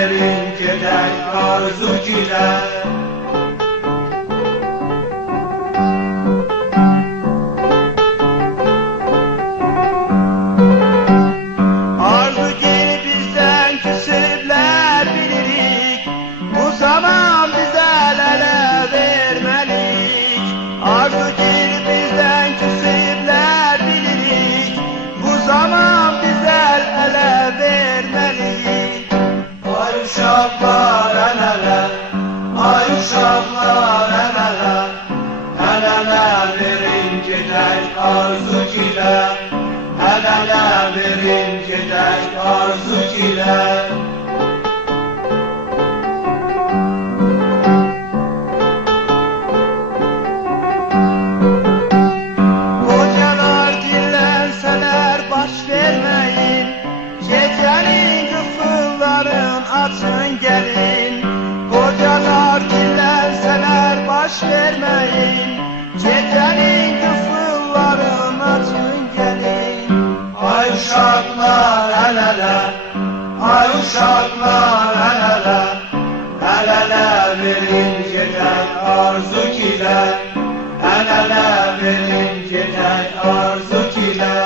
verin gedək arzu gilə. Arzu gil bizdən küsüblər bilirik, bu zaman bizə ələ verməlik. Arzu gil bizdən küsüblər bilirik, bu zaman bizə ələ verməlik. Ay uşaqlar əl-ələ, ay uşaqlar əl-ələ, əl-ələ verin gedək arzu gilə. Əl-ələ verin gedək arzu gilə. Qocalar dillənsələr baş verməyin, gecənin qıfılların açın gəlin. Qocalar dillənsələr baş verməyin, gecənin qıfılların açın gəlin. Ay uşaqlar əl-ələ, ay uşaqlar əl-ələ, əl-ələ verin gedək arzu gilə. Əl-ələ verin gedək arzu gilə.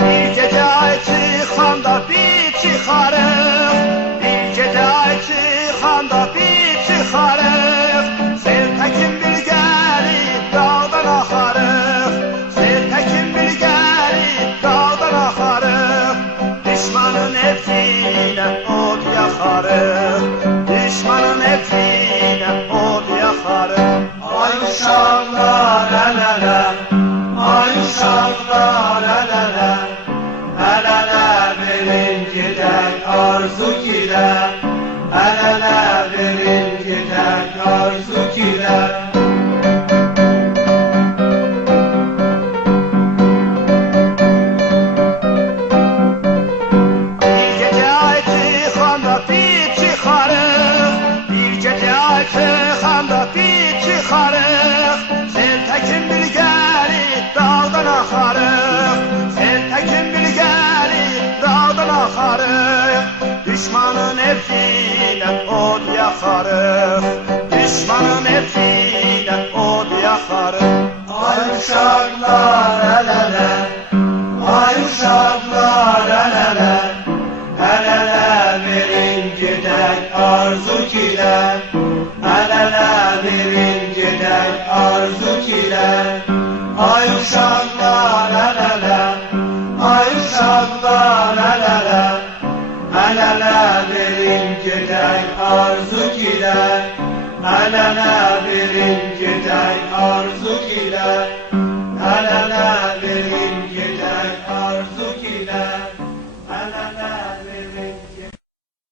Bir gecə ay çıxanda bir çıxarıq, bir gecə ay çıxanda bir çıxarıq. Sel təkin bir gəlib dağdan axarıq, sel təkin bir gəlib dağdan axarıq. Düşmanın evinə od yaxarıq, düşmanın evinə od yaxarıq. Ay uşaqlar əl-ələ, ay uşaqlar əl-ələ, əl-ələ verin gedək arzu gilə. Əl-ələ verin gedək arzu gilə. Bir gecə ay çıxanda bir çıxarıq, bir gecə ay çıxanda bir çıxarıq. Sel təkin bir gəlib dağdan axarıq, sel təkin bir gəlib dağdan axarıq. Düşmanın evinə od yaxarıq, düşmanın evinə od yaxarıq. Ay uşaqlar əl-ələ, ay uşaqlar əl-ələ, əl-ələ verin gedək arzu gilə. Əl-ələ verin gedək arzu gilə. Ay uşaqlar əl-ələ, ay uşaqlar əl-ələ, əl-ələ verin gedək arzu gilə. Əl-ələ verin gedək arzu gilə. Əl-ələ verin